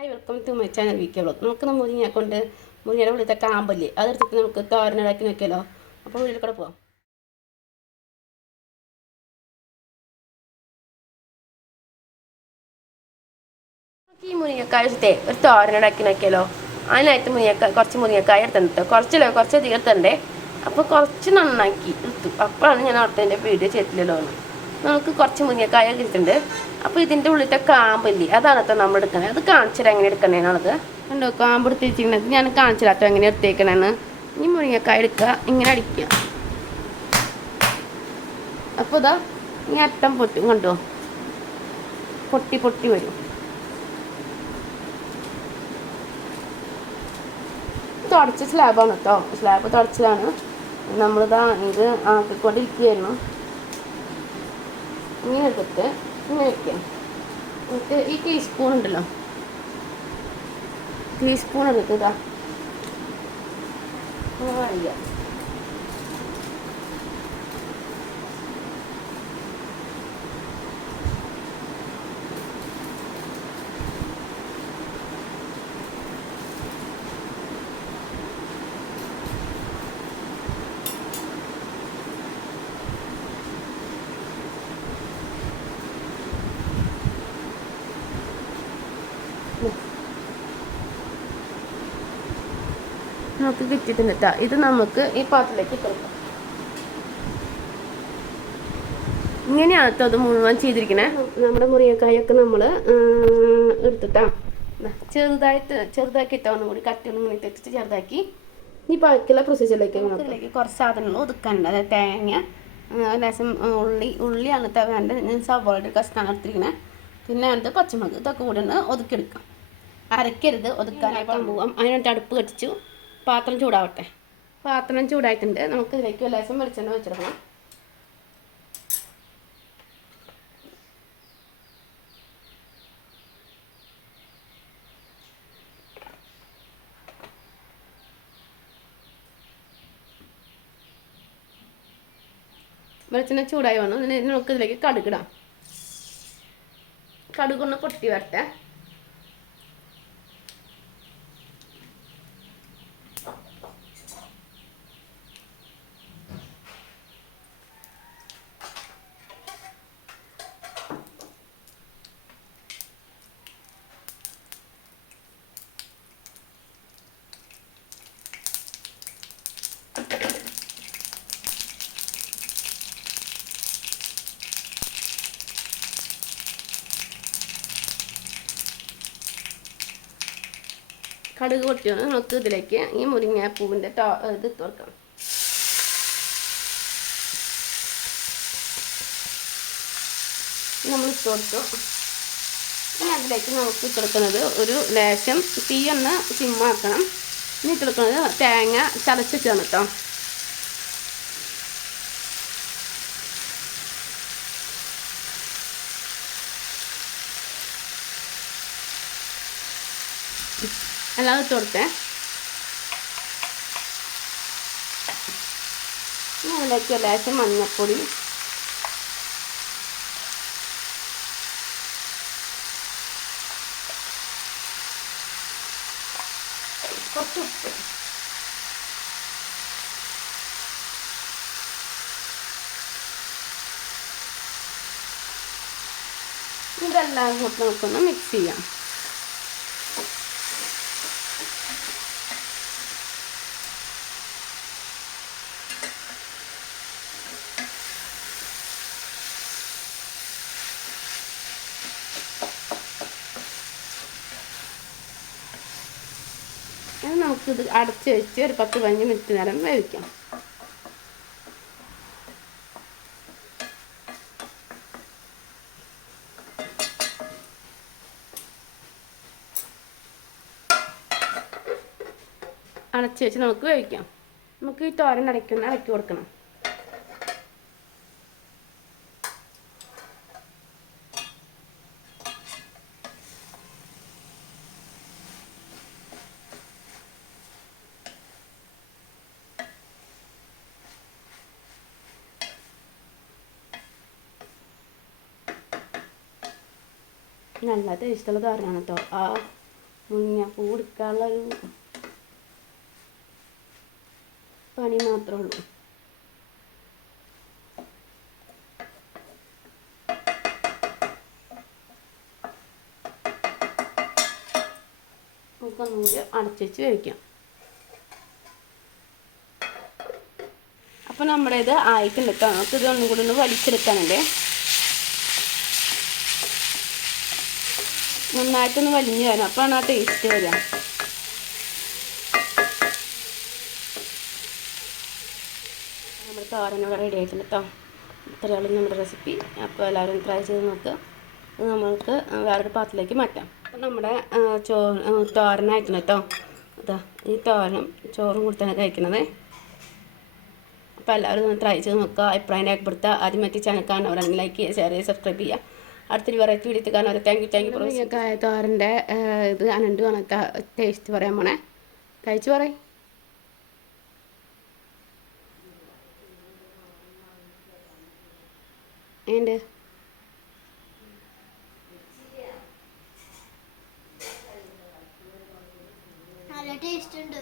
Hi welcome to my channel V K vlog. നമുക്ക് മുരിങ്ങ കൊണ്ട് മുരിങ്ങയുടെ ഉള്ളിലത്തെ കാമ്പല്ലേ അതെടുത്തിട്ട് നമുക്ക് തോരനിടാക്കി നോക്കിയാലോ. അപ്പോൾ ഉള്ളിൽ കൂടെ പോവാം. നമുക്ക് ഈ മുരിങ്ങക്കായ വെച്ചിട്ടേ ഒരു തോരനിടാക്കി നോക്കിയാലോ. അതിനായിട്ട് കുറച്ച് മുരിങ്ങക്കായ എടുത്തിട്ട് കുറച്ചധികം എടുത്തണ്ടേ. അപ്പോൾ കുറച്ച് നന്നാക്കി എടുത്തു. അപ്പോഴാണ് ഞാൻ അവിടുത്തെ വീഡിയോ ചെയ്തില്ലല്ലോ. നമുക്ക് കുറച്ച് മുരിങ്ങക്കായ എടുത്തിട്ടുണ്ട്. അപ്പോൾ ഇതിൻ്റെ ഉള്ളിലത്തെ കാമ്പല്ലേ അതാണ് കേട്ടോ നമ്മൾ എടുക്കുന്നത്. അത് കാണിച്ചിട്ട് എങ്ങനെ എടുക്കണേന്നാണത്. ഉണ്ടോ കാമ്പ് എടുത്തിരിക്കുന്നത് ഞാൻ കാണിച്ചില്ലാട്ടോ എങ്ങനെ എടുത്തേക്കണെന്ന്. ഇനി മുരിങ്ങക്കായ എടുക്കുക, ഇങ്ങനെ അടിക്കുക. അപ്പോൾ ഇതാ ഈ അറ്റം പൊട്ടി കണ്ടോ, പൊട്ടി പൊട്ടി വരും. തുടച്ച സ്ലാബാണ് കേട്ടോ, സ്ലാബ് തുടച്ചതാണ്. നമ്മളിതാ ഇത് ആക്കിക്കൊണ്ടിരിക്കുകയായിരുന്നു. ഇങ്ങനെ എടുത്തിട്ട് ഇങ്ങനെ വയ്ക്കാം. എന്നിട്ട് ഈ ടീസ്പൂൺ ഉണ്ടല്ലോ, ടീസ്പൂൺ എടുത്ത് ഇതാ അറിയാം. നമുക്ക് കിട്ടിയിട്ടുണ്ട് കേട്ടോ. ഇത് നമുക്ക് ഈ പാത്രത്തിലേക്ക് കൊടുക്കാം. ഇങ്ങനെയാണ് കേട്ടോ അത് മുഴുവൻ ചെയ്തിരിക്കണേ. നമ്മുടെ മുരിങ്ങക്കായൊക്കെ നമ്മൾ എടുത്തിട്ടാണ് ചെറുതാക്കിയിട്ടോ ഒന്നും കൂടി കട്ടിയൊന്നും ഇങ്ങനെ തെറ്റിച്ച് ചെറുതാക്കി ഈ ബാക്കിയുള്ള പ്രൊസീജിയറിലേക്ക് കുറച്ച് സാധനങ്ങൾ ഒതുക്കാനുണ്ട്. അതായത് തേങ്ങ, ലേശം ഉള്ളിയാണ് വേണ്ടത്. ഞാൻ സവാളയുടെ കഷ്ണമാണ് എടുത്തിരിക്കണേ. പിന്നെ വേണ്ടത് പച്ചമുളക്. ഇതൊക്കെ കൂടി ഒന്ന് ഒതുക്കിയെടുക്കാം. അരക്കരുത്, ഒതുക്കാനായിട്ട് പോവാം. അതിനായിട്ട് അടുപ്പ് കത്തിച്ചു. പാത്രം ചൂടാവട്ടെ. പാത്രം ചൂടായിട്ടുണ്ട്. നമുക്ക് ഇതിലേക്ക് ലേശം വെളിച്ചെണ്ണ വെച്ചെടുക്കണം. വെളിച്ചെണ്ണ ചൂടായി വന്നു. നമുക്ക് ഇതിലേക്ക് കടുകിടാം. കടുകൊന്ന് പൊട്ടി വരട്ടെ. കടുക് പൊട്ടിയാണ്. നമുക്ക് ഇതിലേക്ക് ഈ മുരിങ്ങാപ്പൂവിൻ്റെ ഇത് തുറക്കാം. നമ്മൾ ഇട്ട് കൊടുത്തു. ഇനി അതിലേക്ക് നമുക്ക് ഇട്ടെടുക്കുന്നത് ഒരു ലേശം തീയൊന്ന് സിമ്മാക്കണം. ഇനി ഇട്ടെടുക്കുന്നത് തേങ്ങ ചതച്ചിട്ടാണ് കേട്ടോ. അല്ലാതെ ഇട്ട് കൊടുത്തേ. അതിലേക്ക് ലേശം മഞ്ഞൾപ്പൊടി, കുറച്ച് ഉപ്പ്, ഇതെല്ലാം കൂട്ടി നമുക്കൊന്ന് മിക്സ് ചെയ്യാം. നമുക്കിത് അടച്ച് വെച്ച് ഒരു 10-15 മിനിറ്റ് നേരം വേവിക്കാം. അടച്ച് വെച്ച് നമുക്ക് വേവിക്കാം. നമുക്ക് ഈ തോരൻ ഇളക്കി കൊടുക്കണം. നല്ല ടേസ്റ്റുള്ള തോരനാണ് കേട്ടോ. മുരിങ്ങാപ്പൂ എടുക്കാനുള്ളൊരു പണി മാത്രമേ ഉള്ളൂ. നമുക്കൊന്നുകൂടി അടച്ചു വെച്ച് കഴിക്കാം. അപ്പോൾ നമ്മുടെ ഇത് ആയിട്ടുണ്ട് കേട്ടോ. നമുക്ക് ഇതൊന്നും കൂടി ഒന്ന് വലിച്ചെടുക്കാനുണ്ട്. നന്നായിട്ടൊന്ന് വലിഞ്ഞ് വരണം, അപ്പോഴാണ് ആ ടേസ്റ്റ് വരിക. നമ്മുടെ തോരൻ ഇവിടെ റെഡി ആയിട്ടുണ്ട് കേട്ടോ. ഇത്രയുള്ള നമ്മുടെ റെസിപ്പി. അപ്പോൾ എല്ലാവരും ട്രൈ ചെയ്ത് നോക്കുക. അത് നമ്മൾക്ക് വേറൊരു പാത്രത്തിലേക്ക് മാറ്റാം. അപ്പം നമ്മുടെ തോരനായിട്ടുണ്ട് കേട്ടോ. അതാ ഈ തോരനും ചോറും കൊടുത്താണ് കഴിക്കുന്നത്. അപ്പോൾ എല്ലാവരും ഒന്ന് ട്രൈ ചെയ്ത് നോക്കുക. അഭിപ്രായം രേഖപ്പെടുത്തുക. ആദ്യമായിട്ട് ചാനൽ കാണുന്നവരാണെങ്കിൽ ലൈക്ക് ചെയ്യുക, ഷെയർ ചെയ്യുക, സബ്സ്ക്രൈബ് ചെയ്യുക. അടുത്തൊരു വെറൈറ്റി വീഡിയോ കാണുന്നവരെ താങ്ക് യു. മുരിങ്ങക്കായ തോരൻ്റെ ഇത് അനണ്ട് കണക്ക ടേസ്റ്റ് പറയാൻ പോണേ. കഴിച്ചു പറയും. ഏണ്ട് നല്ല ടേസ്റ്റ് ഉണ്ട്.